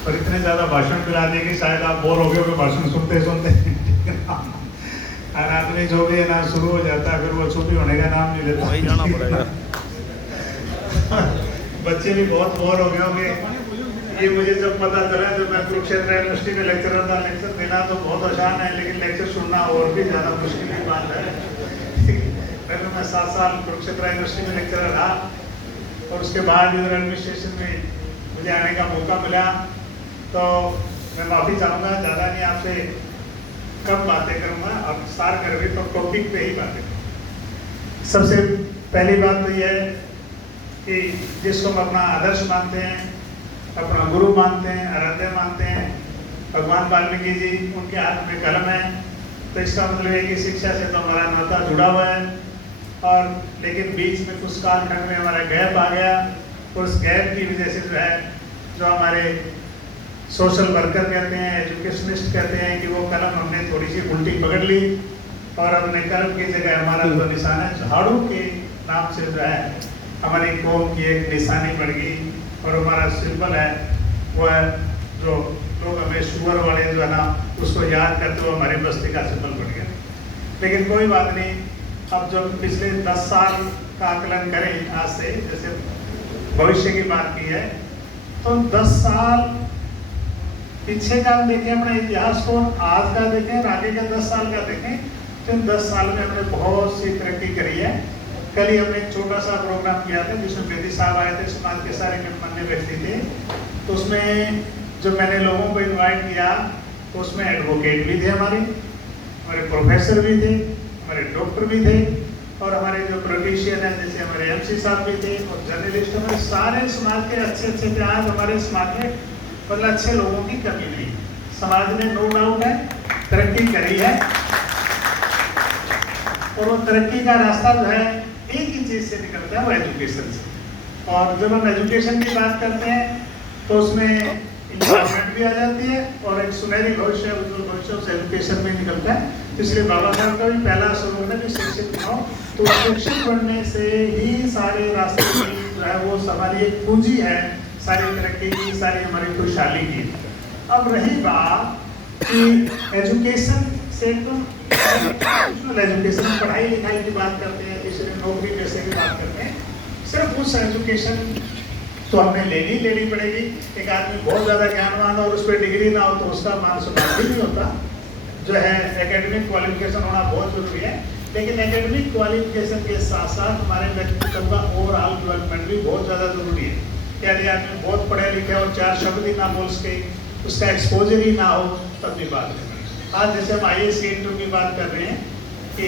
और इतने ज़्यादा भाषण पिला दिए कि शायद आप बोर हो गए हो भाषण सुनते सुनते। और आदमी जो भी है ना शुरू हो जाता है, फिर वो चुप ही होने का नाम नहीं लेता। वही जाना पड़ेगा। बच्चे भी बहुत बोर हो गए होंगे। ये मुझे जब पता चला, जब मैं कुरुक्षेत्र यूनिवर्सिटी में लेक्चरर था, लेक्चर देना तो बहुत आसान है, लेकिन लेक्चर सुनना और भी ज़्यादा मुश्किल की बात है। पहले मैं 7 साल कुरुक्षेत्र यूनिवर्सिटी में लेक्चरर रहा, और उसके बाद इधर एडमिनिस्ट्रेशन में मुझे आने का मौका मिला। तो मैं माफ़ी चाहूँगा, ज़्यादा नहीं, आपसे कम बातें करूँगा और सार कर भी तो टॉपिक पे ही बातें करूँगा। सबसे पहली बात तो यह है कि जिसको हम अपना आदर्श मानते हैं, अपना गुरु मानते हैं, आराध्य मानते हैं, भगवान वाल्मीकि जी, उनके हाथ में कलम है, तो इसका मतलब है कि शिक्षा से तो हमारा नाता जुड़ा हुआ है। और लेकिन बीच में कुछ कालखंड में हमारा गैप आ गया, और उस गैप की वजह से जो है, जो हमारे सोशल वर्कर कहते हैं, एजुकेशनिस्ट कहते हैं, कि वो कलम हमने थोड़ी सी उल्टी पकड़ ली, और हमने कलम की जगह हमारा जो निशान है झाड़ू के नाम से जो है हमारी कौम की एक निशानी पड़ गई। और हमारा सिंबल है वो है, जो लोग हमें शुगर वाले जो है ना उसको याद करते हुए हमारी बस्ती का सिंबल बन गया। लेकिन कोई बात नहीं, अब जब पिछले 10 साल का आकलन करें आज से, जैसे भविष्य की बात की है, तो 10 साल पीछे का देखें, अपने इतिहास को, आज का देखें और आगे का 10 साल का देखें, तो इन 10 साल में हमने बहुत सी तरक्की करी है। कल ही हमने एक छोटा सा प्रोग्राम किया था जिसमें बेदी साहब आए थे, समाज के सारे गणमान्य व्यक्ति थे। तो उसमें जब मैंने लोगों को इनवाइट किया, तो उसमें एडवोकेट भी थे, हमारे प्रोफेसर भी थे, हमारे डॉक्टर भी थे, और हमारे जो पॉलिटिशियन हैं जैसे हमारे MC साहब भी थे, और जर्नलिस्ट, हमारे सारे समाज के अच्छे अच्छे थे। आज हमारे समाज में मतलब अच्छे लोगों की कमी नहीं, समाज ने नो डाउट है तरक्की करी है। और वो तरक्की का रास्ता जो है एक ही चीज से निकलता है, वो एजुकेशन से। और जब हम एजुकेशन की बात करते हैं तो उसमें एम्प्लॉयमेंट भी आ जाती है, और एक सुनहरी भविष्य, उज्जवल भविष्य उस एजुकेशन में निकलता है। इसलिए बाबा साहब का भी पहला स्लोगन है कि शिक्षित बनाओ। तो शिक्षित बनने से ही सारे रास्ते जो है वो हमारी एक पूंजी है, सारी तरक्की की, सारी हमारी खुशहाली की। अब रही बात कि एजुकेशन से तो एजुकेशन, पढ़ाई लिखाई की बात करते हैं, तीसरे नौकरी पैसे की बात करते हैं, सिर्फ उस एजुकेशन तो हमें लेनी पड़ेगी। एक आदमी बहुत ज़्यादा ज्ञानवान और उस पर डिग्री ना हो तो उसका मान सम्मान भी नहीं होता। जो है एकेडमिक क्वालिफिकेशन होना बहुत जरूरी है, लेकिन एकेडमिक क्वालिफिकेशन के साथ साथ हमारे व्यक्तित्व का ओवरऑल डेवलपमेंट भी बहुत ज़्यादा जरूरी है। यदि आदमी बहुत पढ़े लिखे और 4 शब्द ही ना बोल सके, उसका एक्सपोजर ही ना हो, तब भी बात नहीं। आज जैसे हम IAS के इंटरव्यू की बात कर रहे हैं, कि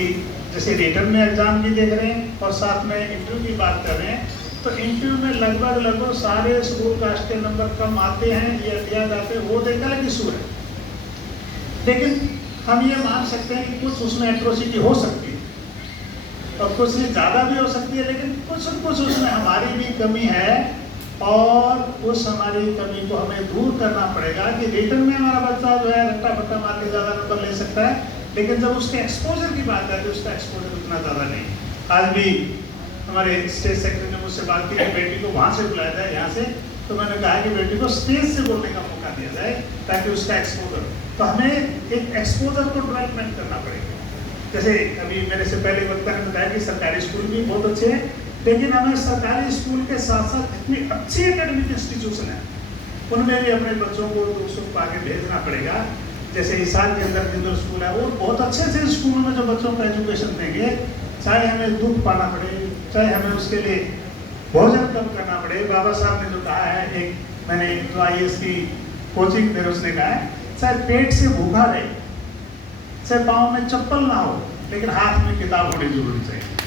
जैसे रिटर्न में एग्जाम भी देख रहे हैं और साथ में इंटरव्यू की बात कर रहे हैं, तो इंटरव्यू में लगभग सारे शेड्यूल कास्ट के नंबर कम आते हैं या दिया जाते हैं, वो देखा अलग इशू है। लेकिन हम ये मान सकते हैं कि कुछ उसमें एट्रोसिटी हो सकती है और कुछ नहीं ज़्यादा भी हो सकती है, लेकिन कुछ उसमें हमारी भी कमी है, और उस हमारी कमी को हमें दूर करना पड़ेगा। कि रिटर्न में हमारा बच्चा जो है रट्टा फट्टा मार के ज़्यादा नंबर ले सकता है, लेकिन जब उसके एक्सपोजर की बात है तो उसका एक्सपोजर उतना ज़्यादा नहीं। आज भी हमारे स्टेट सेक्रेटरी ने मुझसे बात की कि बेटी को वहाँ से बुलाया जाए, यहाँ से, तो मैंने कहा कि बेटी को स्टेज से बोलने का मौका दिया जाए ताकि उसका एक्सपोजर, तो हमें एक एक्सपोजर को डेवलपमेंट करना पड़ेगा। जैसे अभी मेरे से पहले वक्ता ने बताया कि सरकारी स्कूल भी बहुत अच्छे हैं, लेकिन हमें सरकारी स्कूल के साथ साथ इतनी अच्छी एकेडमिक इंस्टीट्यूशन है, उनमें भी अपने बच्चों को दूसरों को आगे भेजना पड़ेगा। जैसे हिसार के अंदर जिंदल स्कूल है, वो बहुत अच्छे अच्छे स्कूलों में जो बच्चों को एजुकेशन देंगे, चाहे हमें दूध पाना पड़े, चाहे हमें उसके लिए भोजन कम करना पड़े। बाबा साहब ने जो कहा है, एक मैंने जो IAS की कोचिंग में उसने कहा है, चाहे पेट से भूखा रहे, चाहे पाँव में चप्पल ना हो, लेकिन हाथ में किताब होनी जरूरी चाहिए।